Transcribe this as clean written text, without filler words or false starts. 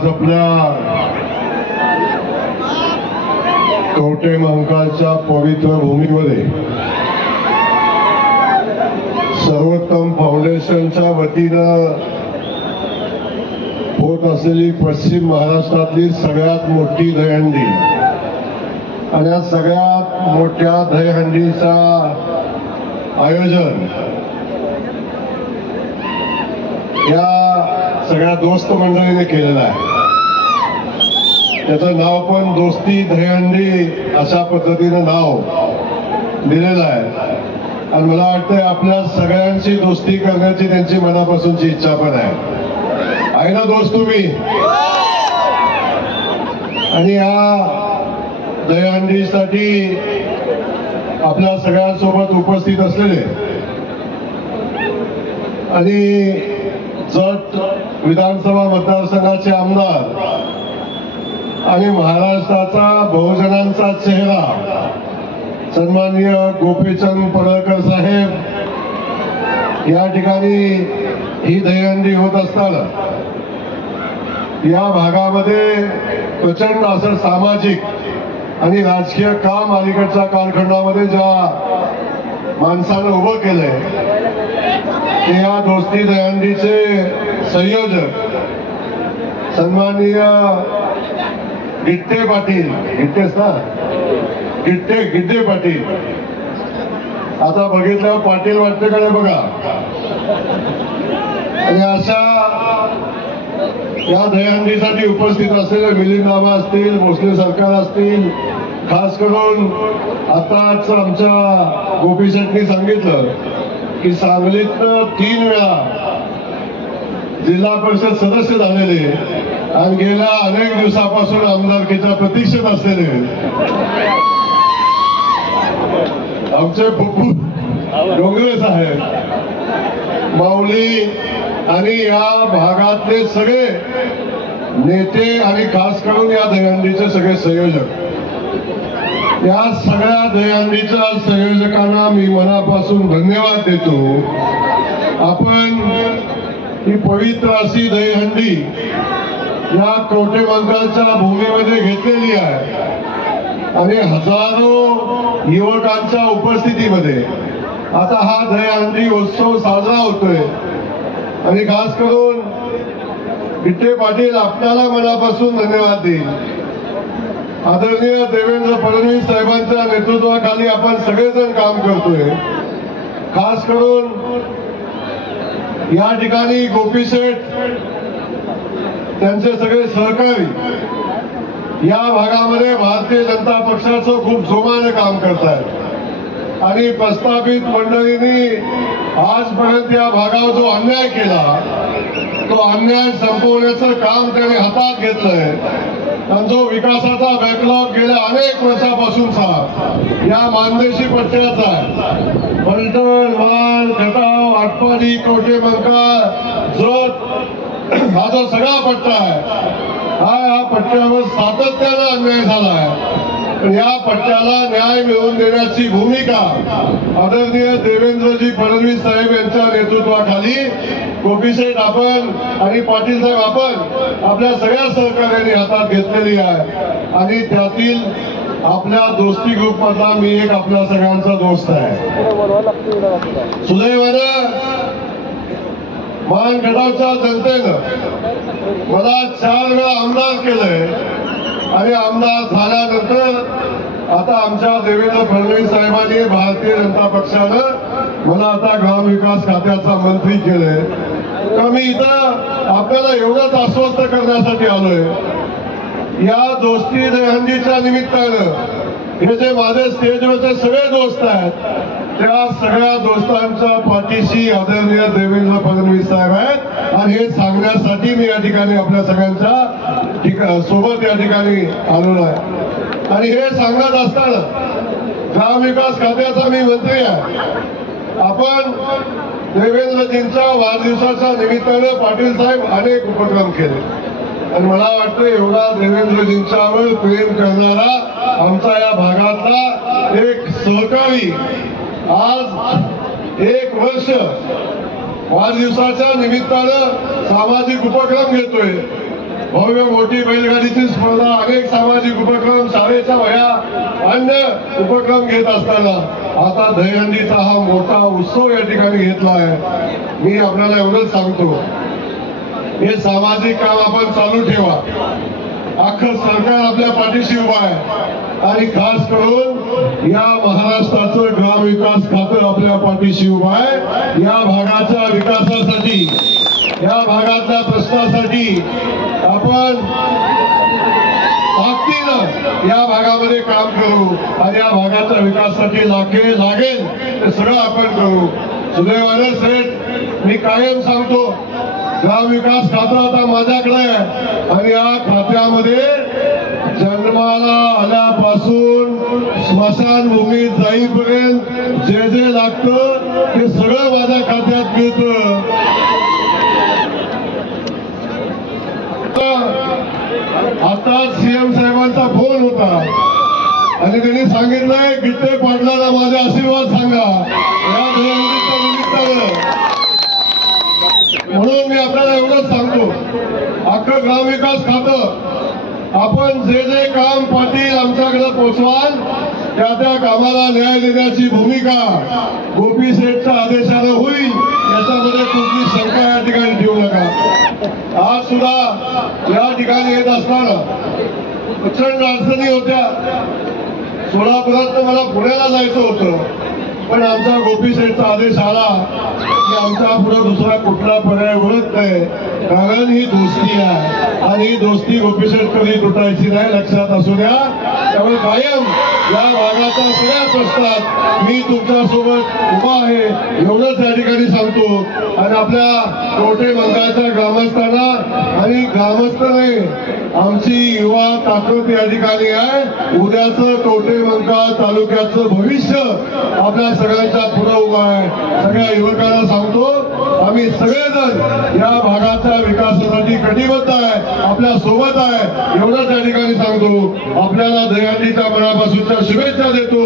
आज आपल्या कवठे महाकाळच्या पवित्र भूमीमध्ये सर्वोत्तम फाउंडेशनच्या वतीनं होत असलेली पश्चिम महाराष्ट्रातली सगळ्यात मोठी दहीहंडी आणि या सगळ्यात मोठ्या दहीहंडीचा आयोजन या सगळ्या दोस्त मंडळीने केलेलं आहे. त्याचं नाव पण दोस्ती दहीहंडी अशा पद्धतीनं नाव दिलेलं आहे. आणि मला वाटतंय आपल्या सगळ्यांची दोस्ती करण्याची त्यांची मनापासूनची इच्छा पण आहे ना दोस्त तुम्ही. आणि या दहीहंडीसाठी आपल्या सगळ्यांसोबत उपस्थित असलेले आणि जत विधानसभा मतदारसंघाचे आमदार आणि महाराष्ट्राचा बहुजनांचा चेहरा सन्माननीय गोपीचंद पडळकर साहेब या ठिकाणी ही दहीहंडी होत असताना या भागामध्ये प्रचंड असं सामाजिक आणि राजकीय काम अलीकडच्या कालखंडामध्ये ज्या माणसानं उभं केलंय ते या दोस्ती दहीहंडीचे संयोजक सन्माननीय गिट्टे पाटील गिड्डे पाटील. आता बघितल्यावर पाटील वाटते का नाही बघा. आणि अशा या दहीहंडीसाठी उपस्थित असलेले मिलिंद बाबा असतील, भोसले सरकार असतील, खास करून आताच आमच्या गोपी शेट्टी सांगितलं की सांगलीतनं 3 वेळा जिल्हा परिषद सदस्य झालेले आणि गेल्या अनेक दिवसापासून आमदारकीच्या प्रतीक्षेत असलेले आमचे पप्पू डोंगरे साहेब माऊली आणि या भागातले सगळे नेते आणि खास करून या दहीहंडीचे सगळे संयोजक, या सगळ्या दहीहंडीच्या संयोजकांना मी मनापासून धन्यवाद देतो. आपण ही पवित्र अशी दहीहंडी या कवठे महाकाळच्या भूमीमध्ये घेतलेली आहे आणि हजारो युवकांच्या उपस्थितीमध्ये आता हा दहीहंडी उत्सव साजरा होतोय. आणि खास करून गिट्टे पाटील आपल्याला मनापासून धन्यवाद देईल. आदरणीय देवेंद्र फडणवीस साहेबांच्या नेतृत्वाखाली आपण सगळेजण काम करतोय. खास करून या ठिकाणी गोपी शेठ त्यांचे सगळे सहकारी या भागामध्ये भारतीय जनता पक्षाचं खूप जोमाने काम करतायत आणि प्रस्थापित मंडळींनी आजपर्यंत या भागावर जो अन्याय केला तो अन्याय संपवण्याचं काम त्यांनी हातात घेतलंय. आणि जो विकासाचा बॅकलॉग गेल्या अनेक वर्षापासूनचा या मानदेशी पट्ट्याचा आहे, पलटण, माल, खटाव, आटपाडी, कवठे महाकाळ, जत हा जो सगळा पट्टा आहे हा पट्ट्यावर सातत्यानं अन्याय झाला आहे. पण या पट्ट्याला न्याय मिळवून देण्याची भूमिका आदरणीय देवेंद्रजी फडणवीस साहेब यांच्या नेतृत्वाखाली गोपीशेठ आपण आणि पाटील साहेब आपण आपल्या सगळ्या सहकार्याने हातात घेतलेली आहे. आणि त्यातील आपल्या दोस्ती ग्रुप मधला मी एक आपल्या सगळ्यांचा दोस्त आहे. सुदैवानं मानगडावच्या जनतेनं मला 4 वेळा आमदार केलंय आणि आमदार झाल्यानंतर आता आमच्या देवेंद्र फडणवीस साहेबांनी भारतीय जनता पक्षानं मला आता ग्रामविकास खात्याचा मंत्री केलंय. तर मी इथं आपल्याला एवढंच आश्वस्त करण्यासाठी आलोय, या दोस्ती दहीहंडीच्या निमित्तानं हे जे माझे स्टेजवरचे सगळे दोस्त आहेत त्या सगळ्या दोस्तांच्या पाठीशी आदरणीय देवेंद्र फडणवीस साहेब आहेत. आणि हे सांगण्यासाठी मी या ठिकाणी आपल्या सगळ्यांच्या सोबत या ठिकाणी आलेलो आहे. आणि हे सांगत असताना ग्रामविकास खात्याचा मी मंत्री आहे. आपण देवेंद्रजींच्या वाढदिवसाच्या निमित्तानं पाटील साहेब अनेक उपक्रम केले आणि मला वाटतं एवढा देवेंद्रजींच्यावर प्रेम करणारा आमचा या भागातला एक सहकारी आज 1 वर्ष वाढदिवसाच्या निमित्तानं सामाजिक उपक्रम घेतोय भव्य मोठी बैलगाडीची स्पर्धा, अनेक सामाजिक उपक्रम, शाळेच्या वह्या, अन्य उपक्रम घेत असताना आता दहीहंडीचा हा मोठा उत्सव या ठिकाणी घेतला आहे. मी आपल्याला एवढंच सांगतो, हे सामाजिक काम आपण चालू ठेवा. अख्खं सरकार आपल्या पाठीशी उभा आहे आणि खास करून या महाराष्ट्राचं ग्रामविकास खातं आपल्या पाठीशी उभा आहे. या भागाच्या विकासासाठी, या भागातल्या प्रश्नासाठी आपण ताकदीनं या भागामध्ये काम करू आणि या भागाच्या विकासासाठी लागेल ते सगळं आपण करू. सुदैवाने सेठ, मी कायम सांगतो, ग्रामविकास खातं आता माझ्याकडे आहे आणि या खात्यामध्ये जन्माला आल्यापासून स्मशानभूमीत जाईपर्यंत जे जे लागतं ते सगळं माझ्या खात्यात मिळतं. आता सीएम साहेबांचा फोन होता आणि त्यांनी सांगितलंय, गिट्टे पाटलाला माझे आशीर्वाद सांगा या निमित्तानं. म्हणून मी आपल्याला एवढंच सांगतो, अख्खं ग्रामविकास खातं आपण जे जे काम पाटील आमच्याकडे पोचवाल त्या कामाला न्याय देण्याची भूमिका गोपी शेठच्या आदेशानं होईल, याच्यामध्ये कुठली शंका या ठिकाणी ठेवू नका. आज सुद्धा या ठिकाणी येत असताना प्रचंड अडचणी होत्या. सोलापुरात मला पुण्याला जायचं होतं, पण आमचा गोपी शेठचा आदेश आला की आमच्या पुढे दुसरा कुठला पर्याय उरत नाही, कारण ही दोस्ती आहे आणि ही दोस्ती गोपी शेठ कधी तुटायची नाही, लक्षात असू द्या. त्यामुळे कायम या भागाच्या सगळ्या प्रश्नात मी तुमच्यासोबत उभा आहे एवढंच या ठिकाणी सांगतो. आणि आपल्या कवठे मंकाळच्या ग्रामस्थांना आणि ग्रामस्थ नाही, आमची युवा ताकद या ठिकाणी आहे. उद्याचं कवठे मंकाळ तालुक्याचं भविष्य आपल्या सगळ्यांच्या पुढे उभं आहे. सगळ्या युवकांना सांगतो, आम्ही सगळेजण या भागाच्या विकासासाठी कटिबद्ध आहे, आपल्या सोबत आहे एवढंच या ठिकाणी सांगतो. आपल्याला दहीहंडीच्या मनापासूनच्या शुभेच्छा देतो.